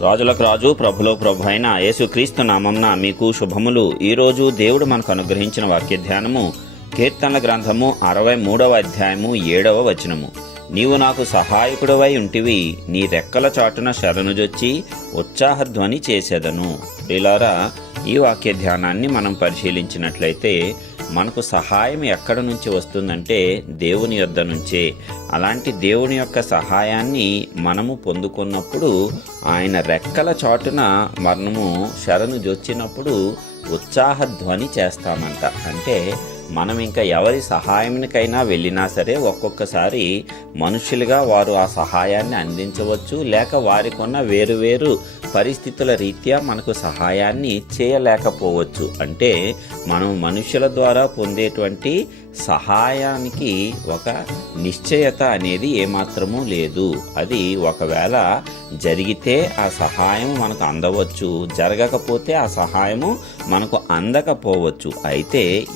రాజులకు రాజు ప్రభులో ప్రభు అయిన యేసుక్రీస్తు నామంన మీకు శుభములు. ఈరోజు దేవుడు మనకు అనుగ్రహించిన వాక్య ధ్యానము కీర్తనల గ్రంథము అరవై మూడవ అధ్యాయము ఏడవ వచనము. నీవు నాకు సహాయకుడవై ఉంటివి నీ రెక్కల చాటున శరణుజొచ్చి ఉత్సాహధ్వని చేసేదను. ప్రిలారా ఈ వాక్య ధ్యానాన్ని మనం పరిశీలించినట్లయితే మనకు సహాయం ఎక్కడ నుంచి వస్తుందంటే దేవుని యొద్ద నుంచే. అలాంటి దేవుని యొక్క సహాయాన్ని మనము పొందుకున్నప్పుడు ఆయన రెక్కల చాటున మరణము శరణు జొచ్చినప్పుడు ఉత్సాహ ధ్వని చేస్తామంట. అంటే మనం ఇంకా ఎవరి సహాయానికైనా వెళ్ళినా సరే ఒక్కొక్కసారి మనుషులుగా వారు ఆ సహాయాన్ని అందించవచ్చు. లేక వారికి ఉన్న వేరు వేరు పరిస్థితుల రీత్యా మనకు సహాయాన్ని చేయలేకపోవచ్చు. అంటే మనం మనుషుల ద్వారా పొందేటువంటి సహాయానికి ఒక నిశ్చయత అనేది ఏమాత్రమూ లేదు. అది ఒకవేళ జరిగితే ఆ సహాయం మనకు అందవచ్చు. జరగకపోతే ఆ సహాయము మనకు అందకపోవచ్చు. అయితే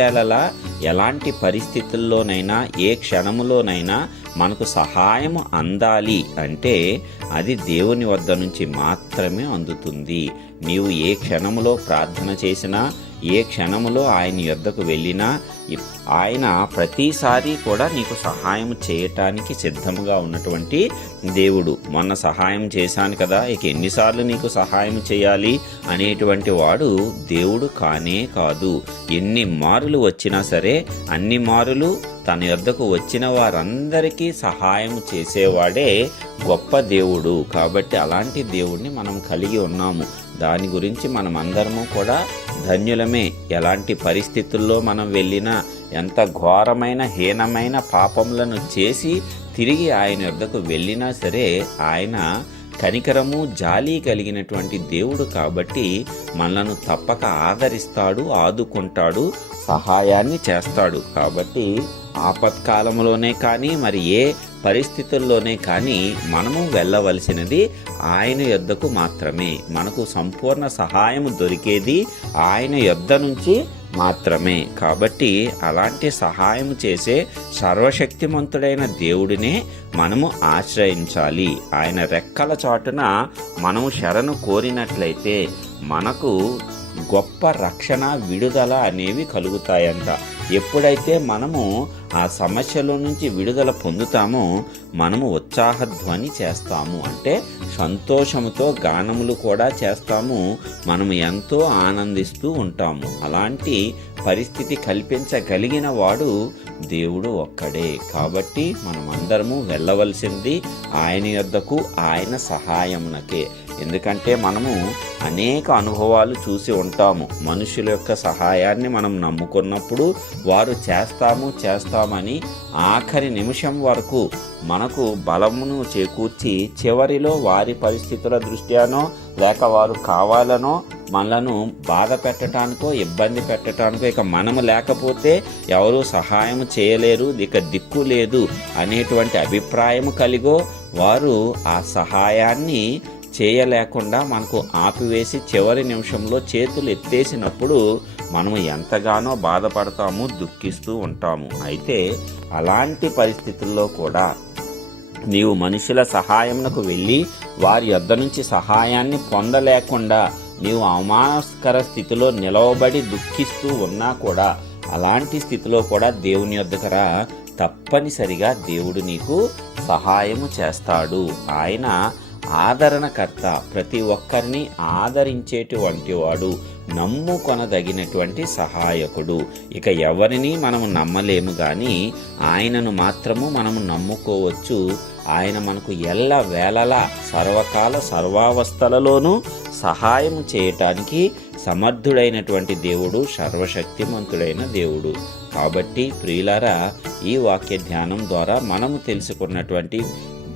వేళలా ఎలాంటి పరిస్థితుల్లోనైనా ఏ క్షణములోనైనా మనకు సహాయము అందాలి అంటే అది దేవుని వద్ద నుంచి మాత్రమే అందుతుంది. నీవు ఏ క్షణములో ప్రార్థన చేసినా ఏ క్షణములో ఆయన యొద్దకు వెళ్ళినా ఆయన ప్రతిసారి కూడా నీకు సహాయం చేయటానికి సిద్ధముగా ఉన్నటువంటి దేవుడు. మొన్న సహాయం చేశాను కదా ఇక ఎన్నిసార్లు నీకు సహాయం చేయాలి అనేటువంటి వాడు దేవుడు కానే కాదు. ఎన్ని మారులు వచ్చినా సరే అన్ని మారులు తన యొద్దకు వచ్చిన వారందరికీ సహాయం చేసేవాడే గొప్ప దేవుడు. కాబట్టి అలాంటి దేవుడిని మనం కలిగి ఉన్నాము. దాని గురించి మనం అందరము కూడా ధన్యులమే. ఎలాంటి పరిస్థితుల్లో మనం వెళ్ళినా ఎంత ఘోరమైన హీనమైన పాపములను చేసి తిరిగి ఆయన యొద్దకు వెళ్ళినా సరే ఆయన కనికరము జాలి కలిగినటువంటి దేవుడు కాబట్టి మనలను తప్పక ఆదరిస్తాడు ఆదుకుంటాడు సహాయాన్ని చేస్తాడు. కాబట్టి ఆపత్కాలంలోనే కానీ మరి ఏ పరిస్థితుల్లోనే కానీ మనము వెళ్ళవలసినది ఆయన యొద్దకు మాత్రమే. మనకు సంపూర్ణ సహాయం దొరికేది ఆయన యొద్ద నుంచి మాత్రమే. కాబట్టి అలాంటి సహాయం చేసే సర్వశక్తిమంతుడైన దేవుడినే మనము ఆశ్రయించాలి. ఆయన రెక్కల చాటున మనము శరణు కోరినట్లయితే మనకు గొప్ప రక్షణ విడుదల అనేవి కలుగుతాయంట. ఎప్పుడైతే మనము ఆ సమస్యలో నుంచి విడుదల పొందుతామో మనము ఉత్సాహధ్వని చేస్తాము. అంటే సంతోషముతో గానములు కూడా చేస్తాము. మనము ఎంతో ఆనందిస్తూ ఉంటాము. అలాంటి పరిస్థితి కల్పించగలిగిన వాడు దేవుడు ఒక్కడే. కాబట్టి మనమందరము వెళ్ళవలసింది ఆయన యొద్దకు ఆయన సహాయమునకే. ఎందుకంటే మనము అనేక అనుభవాలు చూసి ఉంటాము. మనుషుల యొక్క సహాయాన్ని మనం నమ్ముకున్నప్పుడు వారు చేస్తాము చేస్తామని ఆఖరి నిమిషం వరకు మనకు బలమును చేకూర్చి చివరిలో వారి పరిస్థితుల దృష్ట్యానో లేక వారు కావాలనో మనలను బాధ పెట్టడానికో ఇబ్బంది పెట్టడానికో ఇక మనము లేకపోతే ఎవరు సహాయం చేయలేరు ఇక దిక్కు లేదు అనేటువంటి అభిప్రాయం కలిగో వారు ఆ సహాయాన్ని చేయలేకుండా మనకు ఆపివేసి చివరి నిమిషంలో చేతులు ఎత్తేసినప్పుడు మనము ఎంతగానో బాధపడతాము దుఃఖిస్తూ ఉంటాము. అయితే అలాంటి పరిస్థితుల్లో కూడా నీవు మనుషుల సహాయంకు వెళ్ళి వారి యొద్ద నుంచి సహాయాన్ని పొందలేకుండా నీవు అవమానకర స్థితిలో నిలవబడి దుఃఖిస్తూ ఉన్నా కూడా అలాంటి స్థితిలో కూడా దేవుని యొద్దకరా తప్పనిసరిగా దేవుడు నీకు సహాయము చేస్తాడు. ఆయన ఆదరణకర్త ప్రతి ఒక్కరిని ఆదరించేటువంటి వాడు నమ్ముకొనదగినటువంటి సహాయకుడు. ఇక ఎవరిని మనము నమ్మలేము కానీ ఆయనను మాత్రము మనము నమ్ముకోవచ్చు. ఆయన మనకు ఎల్ల వేళలా సర్వకాల సర్వావస్థలలోనూ సహాయం చేయటానికి సమర్థుడైనటువంటి దేవుడు సర్వశక్తిమంతుడైన దేవుడు. కాబట్టి ప్రియులారా ఈ వాక్య ధ్యానం ద్వారా మనము తెలుసుకున్నటువంటి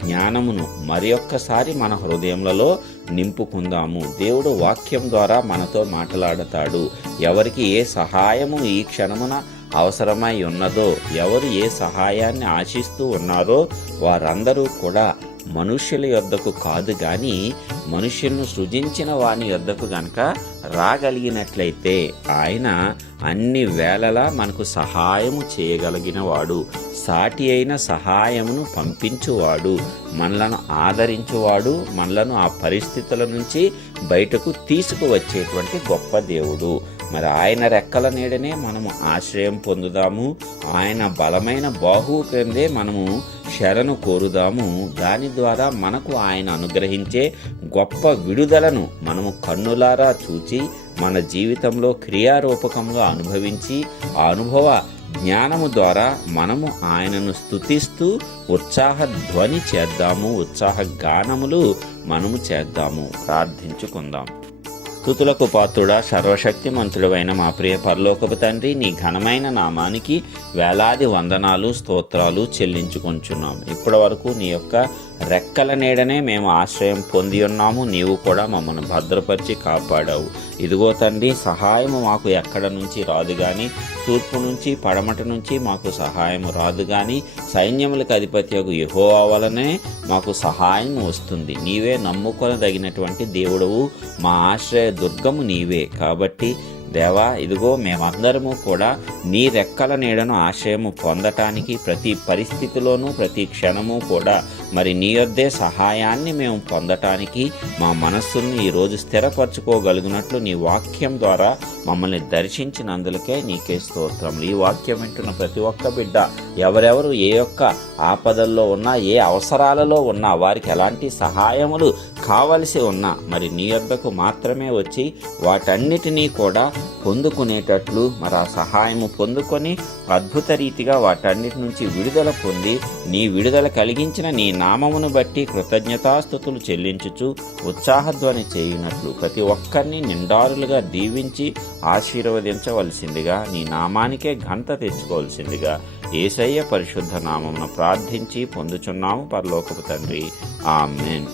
జ్ఞానమును మరి ఒక్కసారి మన హృదయములలో నింపుకుందాము. దేవుడు వాక్యం ద్వారా మనతో మాట్లాడతాడు. ఎవరికి ఏ సహాయము ఈ క్షణమున అవసరమై ఉన్నదో ఎవరు ఏ సహాయాన్ని ఆశిస్తూ ఉన్నారో వారందరూ కూడా మనుష్యుల యొద్దకు కాదు గాని మనుష్యులను సృజించిన వాని యొద్దకు గనక రాగలిగినట్లయితే ఆయన అన్ని వేళలా మనకు సహాయము చేయగలిగినవాడు. సాటి అయిన సహాయమును పంపించువాడు. మనలను ఆదరించువాడు. మనలను ఆ పరిస్థితుల నుంచి బయటకు తీసుకువచ్చేటువంటి గొప్ప దేవుడు. మరి ఆయన రెక్కల నీడనే మనము ఆశ్రయం పొందుదాము. ఆయన బలమైన బాహువు క్రిందే మనము శరణు కోరుదాము. దాని ద్వారా మనకు ఆయన అనుగ్రహించే గొప్ప విడుదలను మనము కన్నులారా చూచి మన జీవితంలో క్రియారూపకంగా అనుభవించి ఆ అనుభవ జ్ఞానము ద్వారా మనము ఆయనను స్థుతిస్తూ ఉత్సాహ ధ్వని చేద్దాము. ఉత్సాహ గానములు మనము చేద్దాము. ప్రార్థించుకుందాం. స్థుతులకు పాత్రుడా సర్వశక్తిమంతుడమైన మా ప్రియ పరలోకపు తండ్రి నీ ఘనమైన నామానికి వేలాది వందనాలు స్తోత్రాలు చెల్లించుకుంటున్నాం ఇప్పటి వరకు నీ యొక్క రెక్కల నీడనే మేము ఆశ్రయం పొంది ఉన్నాము. నీవు కూడా మమ్మల్ని భద్రపరిచి కాపాడావు. ఇదిగో తండ్రి సహాయము మాకు ఎక్కడ నుంచి రాదు కానీ తూర్పు నుంచి పడమట నుంచి మాకు సహాయం రాదు కానీ సైన్యములకు అధిపతి యహోవా వలనే మాకు సహాయం వస్తుంది. నీవే నమ్ముకొనదగినటువంటి దేవుడవు. మా ఆశ్రయ దుర్గము నీవే. కాబట్టి దేవా ఇదిగో మేమందరము కూడా నీ రెక్కల నీడను ఆశయము పొందటానికి ప్రతి పరిస్థితిలోనూ ప్రతి క్షణము కూడా మరి నీ యొద్దే సహాయాన్ని మేము పొందటానికి మా మనస్సును ఈరోజు స్థిరపరచుకోగలిగినట్లు నీ వాక్యం ద్వారా మమ్మల్ని దర్శించినందులకే నీకే స్తోత్రములు. ఈ వాక్యం వింటున్న ప్రతి ఒక్క బిడ్డ ఎవరెవరు ఏ యొక్క ఆపదల్లో ఉన్నా ఏ అవసరాలలో ఉన్నా వారికి ఎలాంటి సహాయములు కావలసి ఉన్న మరి నీ యొద్దకు మాత్రమే వచ్చి వాటన్నిటినీ కూడా పొందుకునేటట్లు మరి ఆ సహాయము పొందుకొని అద్భుత రీతిగా వాటన్నిటి నుంచి విడుదల పొంది నీ విడుదల కలిగించిన నీ నామమును బట్టి కృతజ్ఞతాస్థుతులు చెల్లించుచు ఉత్సాహధ్వని చేయునట్లు ప్రతి ఒక్కరిని నిండారులుగా దీవించి ఆశీర్వదించవలసిందిగా నీ నామానికే ఘనత తెచ్చుకోవలసిందిగా ఏసయ్య పరిశుద్ధ నామమును ప్రార్థించి పొందుచున్నాము పరలోకపు తండ్రి. ఆమెన్.